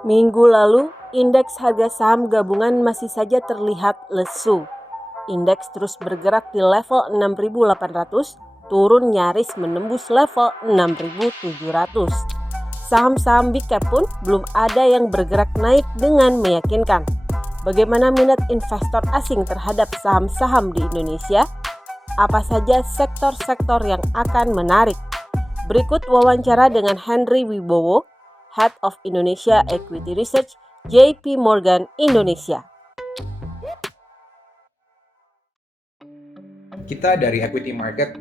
Minggu lalu, indeks harga saham gabungan masih saja terlihat lesu. Indeks terus bergerak di level 6.800, turun nyaris menembus level 6.700. Saham-saham big cap pun belum ada yang bergerak naik dengan meyakinkan. Bagaimana minat investor asing terhadap saham-saham di Indonesia? Apa saja sektor-sektor yang akan menarik? Berikut wawancara dengan Henry Wibowo, Head of Indonesia Equity Research, JP Morgan Indonesia. Kita dari equity market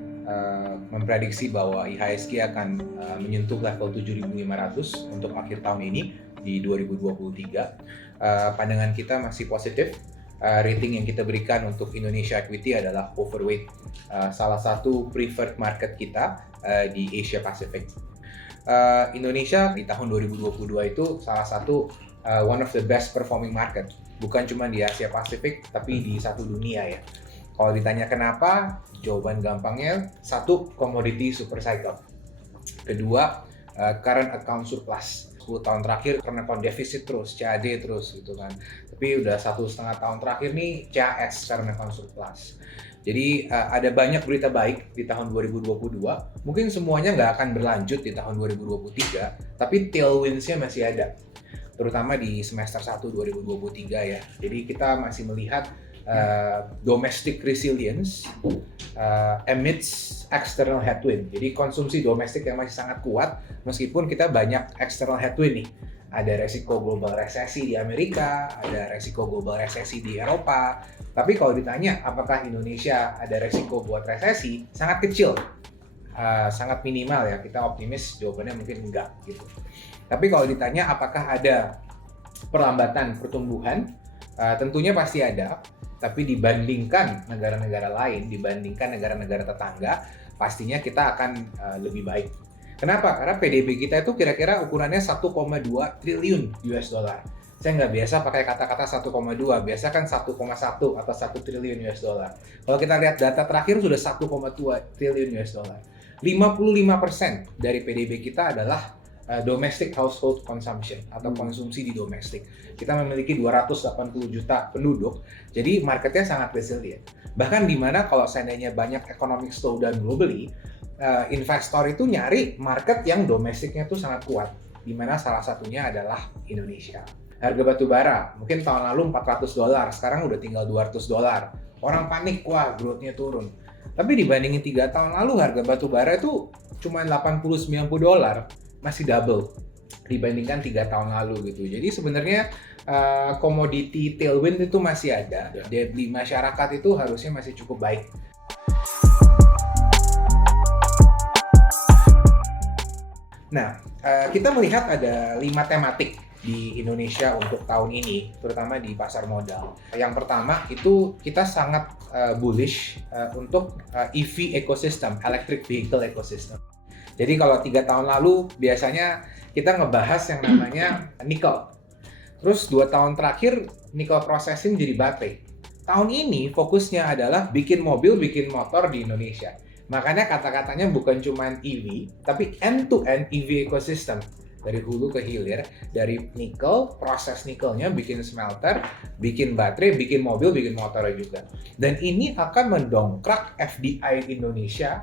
memprediksi bahwa IHSG akan menyentuh level 7.500 untuk akhir tahun ini di 2023. Pandangan kita masih positif. Rating yang kita berikan untuk Indonesia Equity adalah overweight, salah satu preferred market kita di Asia Pacific. Indonesia di tahun 2022 itu salah satu one of the best performing market, bukan cuma di Asia Pacific tapi di satu dunia ya. Kalau ditanya kenapa, jawaban gampangnya, satu, commodity super cycle. Kedua, current account surplus. 10 tahun terakhir karena account defisit terus, CAD terus gitu kan. Tapi udah 1,5 tahun terakhir nih CAS, current account surplus. Jadi ada banyak berita baik di tahun 2022. Mungkin semuanya nggak akan berlanjut di tahun 2023, tapi tailwinds-nya masih ada. Terutama di semester 1 2023 ya. Jadi kita masih melihat domestic resilience amidst external headwind. Jadi konsumsi domestik yang masih sangat kuat meskipun kita banyak external headwind nih. Ada resiko global resesi di Amerika, ada resiko global resesi di Eropa. Tapi kalau ditanya apakah Indonesia ada resiko buat resesi, sangat kecil. Sangat minimal ya, kita optimis jawabannya mungkin enggak gitu. Tapi kalau ditanya apakah ada perlambatan pertumbuhan, tentunya pasti ada. Tapi dibandingkan negara-negara lain, dibandingkan negara-negara tetangga, pastinya kita akan lebih baik. Kenapa? Karena PDB kita itu kira-kira ukurannya 1,2 triliun US dollar. Saya nggak biasa pakai kata-kata 1,2, biasa kan 1,1 atau 1 triliun US dollar. Kalau kita lihat data terakhir sudah 1,2 triliun US dollar. 55% dari PDB kita adalah domestic household consumption atau konsumsi di domestik. Kita memiliki 280 juta penduduk, jadi marketnya sangat resilient. Bahkan di mana kalau seandainya banyak economic slowdown globally, investor itu nyari market yang domestiknya tuh sangat kuat, di mana salah satunya adalah Indonesia. Harga batu bara, mungkin tahun lalu $400, sekarang udah tinggal $200. Orang panik, wah growth-nya turun. Tapi dibandingin 3 tahun lalu harga batu bara itu cuma $80-90, masih double dibandingkan 3 tahun lalu gitu. Jadi sebenarnya commodity tailwind itu masih ada. Daya beli masyarakat itu harusnya masih cukup baik. Nah, kita melihat ada 5 tematik di Indonesia untuk tahun ini, terutama di pasar modal. Yang pertama itu kita sangat bullish untuk EV ecosystem, electric vehicle ecosystem. Jadi kalau 3 tahun lalu biasanya kita ngebahas yang namanya nikel. Terus 2 tahun terakhir nikel processing jadi baterai. Tahun ini fokusnya adalah bikin mobil, bikin motor di Indonesia. Makanya kata-katanya bukan cuma EV, tapi end-to-end EV ecosystem. Dari hulu ke hilir, dari nikel, proses nikelnya, bikin smelter, bikin baterai, bikin mobil, bikin motor juga. Dan ini akan mendongkrak FDI Indonesia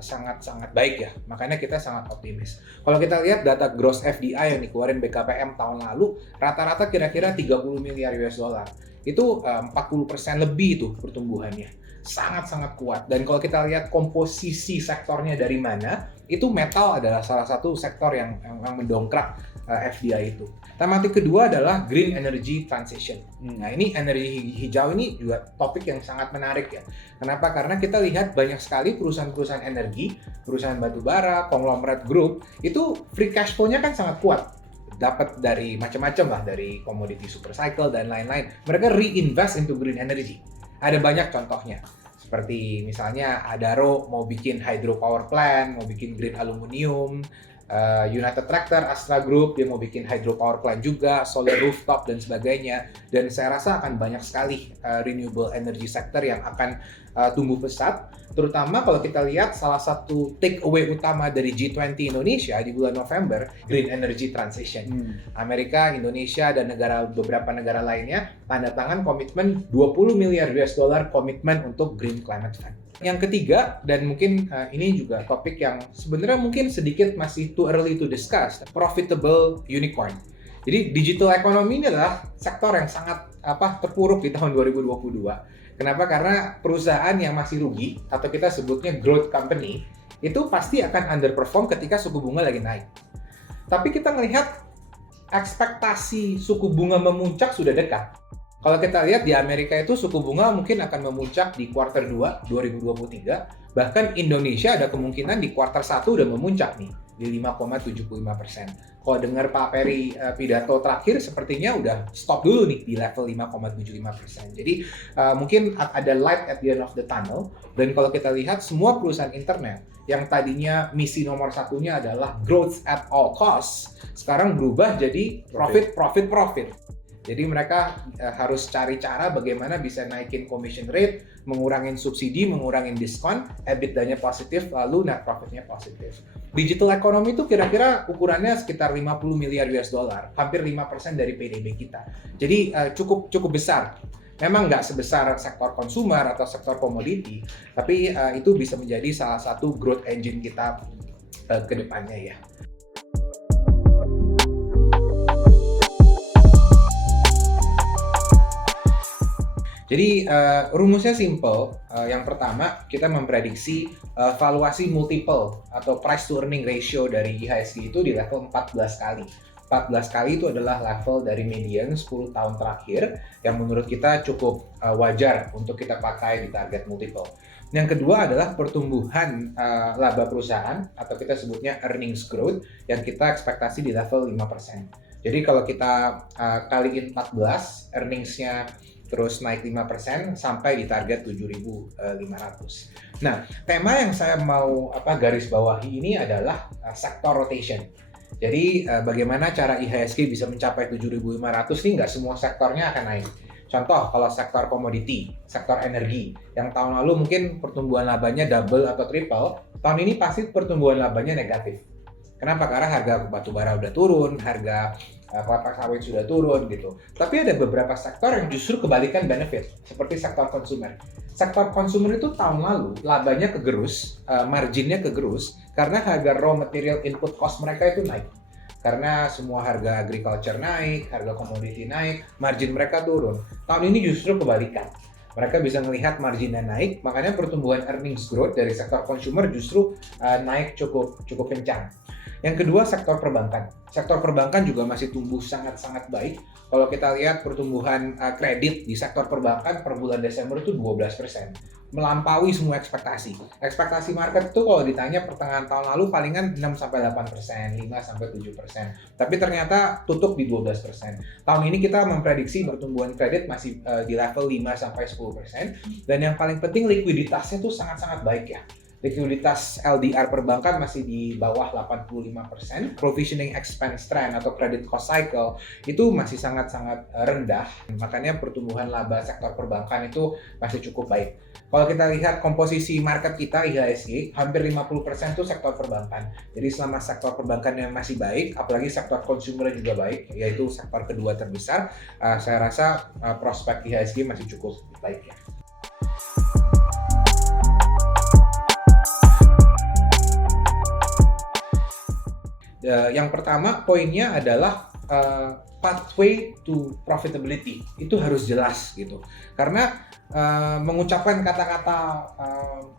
sangat-sangat baik ya. Makanya kita sangat optimis. Kalau kita lihat data gross FDI yang dikeluarin BKPM tahun lalu, rata-rata kira-kira 30 miliar US dollar. Itu 40% lebih itu pertumbuhannya. Sangat-sangat kuat. Dan kalau kita lihat komposisi sektornya dari mana, itu metal adalah salah satu sektor yang mendongkrak FDI itu. Tematik kedua adalah green energy transition. Nah ini energi hijau ini juga topik yang sangat menarik ya. Kenapa? Karena kita lihat banyak sekali perusahaan-perusahaan energi, perusahaan batubara, conglomerate group, itu free cash flow-nya kan sangat kuat. Dapat dari macam-macam lah, dari commodity super cycle dan lain-lain. Mereka reinvest into green energy. Ada banyak contohnya, seperti misalnya Adaro mau bikin hydropower plant, mau bikin green aluminium, United Tractor, Astra Group, dia mau bikin hydropower plant juga, solar rooftop dan sebagainya. Dan saya rasa akan banyak sekali renewable energy sector yang akan tumbuh pesat. Terutama kalau kita lihat salah satu take away utama dari G20 Indonesia di bulan November, green energy transition. Amerika, Indonesia, dan beberapa negara lainnya tanda tangan komitmen 20 miliar US dollar komitmen untuk Green Climate Fund. Yang ketiga, dan mungkin ini juga topik yang sebenarnya mungkin sedikit masih too early to discuss, profitable unicorn. Jadi digital economy ini adalah sektor yang sangat terpuruk di tahun 2022. Kenapa? Karena perusahaan yang masih rugi atau kita sebutnya growth company itu pasti akan underperform ketika suku bunga lagi naik. Tapi kita melihat ekspektasi suku bunga memuncak sudah dekat. Kalau kita lihat di Amerika itu suku bunga mungkin akan memuncak di kuartal 2 2023, bahkan Indonesia ada kemungkinan di kuartal 1 udah memuncak nih di 5,75%. Kalau dengar Pak Peri pidato terakhir sepertinya udah stop dulu nih di level 5,75%. Jadi mungkin ada light at the end of the tunnel. Dan kalau kita lihat semua perusahaan internet yang tadinya misi nomor satunya adalah growth at all costs, sekarang berubah jadi profit. Jadi mereka harus cari cara bagaimana bisa naikin commission rate, mengurangin subsidi, mengurangin diskon, EBITDA-nya positif, lalu net profit-nya positif. Digital economy itu kira-kira ukurannya sekitar 50 miliar US dollar, hampir 5% dari PDB kita. Jadi cukup besar. Memang nggak sebesar sektor consumer atau sektor komoditi, tapi itu bisa menjadi salah satu growth engine kita ke depannya ya. Jadi rumusnya simple. Yang pertama kita memprediksi valuasi multiple atau price to earning ratio dari IHSG itu di level 14 kali. 14 kali itu adalah level dari median 10 tahun terakhir yang menurut kita cukup wajar untuk kita pakai di target multiple. Yang kedua adalah pertumbuhan laba perusahaan atau kita sebutnya earnings growth yang kita ekspektasi di level 5%. Jadi kalau kita kaliin 14, earnings-nya terus naik 5% sampai di target 7.500. Nah, tema yang saya mau garis bawahi ini adalah sektor rotation. Jadi bagaimana cara IHSG bisa mencapai 7.500 ini nggak semua sektornya akan naik. Contoh kalau sektor komoditi, sektor energi, yang tahun lalu mungkin pertumbuhan labanya double atau triple, tahun ini pasti pertumbuhan labanya negatif. Kenapa? Karena harga batu bara udah turun, harga kelapa sawit sudah turun gitu. Tapi ada beberapa sektor yang justru kebalikan benefit, seperti sektor konsumer. Sektor konsumer itu tahun lalu labanya kegerus, marginnya kegerus, karena harga raw material input cost mereka itu naik. Karena semua harga agriculture naik, harga komoditi naik, margin mereka turun. Tahun ini justru kebalikan. Mereka bisa melihat marginnya naik, makanya pertumbuhan earnings growth dari sektor consumer justru naik cukup kencang. Yang kedua, sektor perbankan. Sektor perbankan juga masih tumbuh sangat-sangat baik. Kalau kita lihat pertumbuhan kredit di sektor perbankan per bulan Desember itu 12%. Melampaui semua ekspektasi. Ekspektasi market itu kalau ditanya pertengahan tahun lalu palingan 6-8%, 5-7%. Tapi ternyata tutup di 12%. Tahun ini kita memprediksi pertumbuhan kredit masih di level 5-10%. Dan yang paling penting likuiditasnya itu sangat-sangat baik ya. Likuiditas LDR perbankan masih di bawah 85%. Provisioning expense trend atau credit cost cycle itu masih sangat-sangat rendah. Makanya pertumbuhan laba sektor perbankan itu masih cukup baik. Kalau kita lihat komposisi market kita IHSG, hampir 50% itu sektor perbankan. Jadi selama sektor perbankan yang masih baik, apalagi sektor consumer juga baik, yaitu sektor kedua terbesar, saya rasa prospek IHSG masih cukup baik ya. Yang pertama poinnya adalah pathway to profitability itu harus jelas gitu, karena mengucapkan kata-kata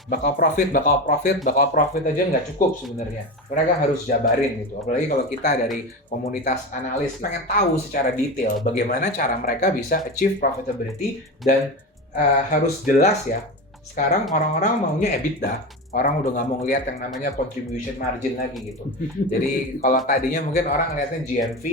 bakal profit aja nggak cukup sebenarnya. Mereka harus jabarin gitu, apalagi kalau kita dari komunitas analis pengen tahu secara detail bagaimana cara mereka bisa achieve profitability dan harus jelas ya. Sekarang orang-orang maunya EBITDA, orang udah nggak mau ngeliat yang namanya contribution margin lagi gitu. Jadi kalau tadinya mungkin orang ngeliatnya GMV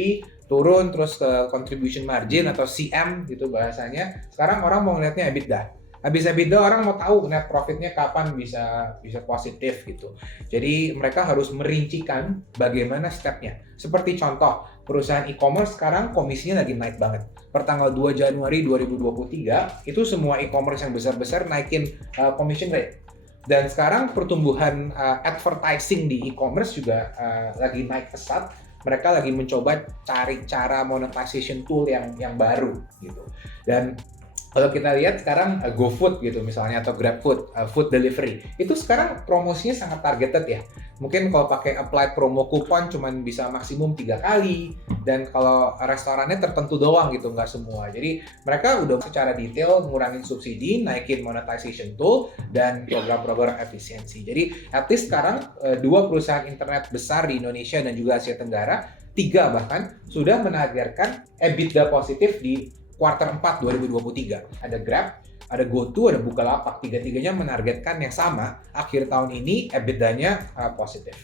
turun terus ke contribution margin atau CM gitu bahasanya, sekarang orang mau ngeliatnya EBITDA. Habis EBITDA orang mau tahu net profitnya kapan bisa positif gitu. Jadi mereka harus merincikan bagaimana stepnya. Seperti contoh, perusahaan e-commerce sekarang komisinya lagi naik banget. Per tanggal 2 Januari 2023, itu semua e-commerce yang besar-besar naikin commission rate. Dan sekarang pertumbuhan advertising di e-commerce juga lagi naik pesat. Mereka lagi mencoba cari cara monetization tool yang baru gitu. Dan kalau kita lihat sekarang GoFood gitu misalnya atau GrabFood, food delivery, itu sekarang promosinya sangat targeted ya. Mungkin kalau pakai apply promo kupon cuman bisa maksimum 3 kali, dan kalau restorannya tertentu doang gitu, nggak semua. Jadi mereka udah secara detail ngurangin subsidi, naikin monetization tool, dan program-program efisiensi. Jadi at least sekarang 2 perusahaan internet besar di Indonesia dan juga Asia Tenggara, 3 bahkan, sudah menargetkan EBITDA positif di kuartal 4 2023. Ada Grab, ada GoTo, ada Bukalapak. Tiga-tiganya menargetkan yang sama, akhir tahun ini EBITDA-nya positif.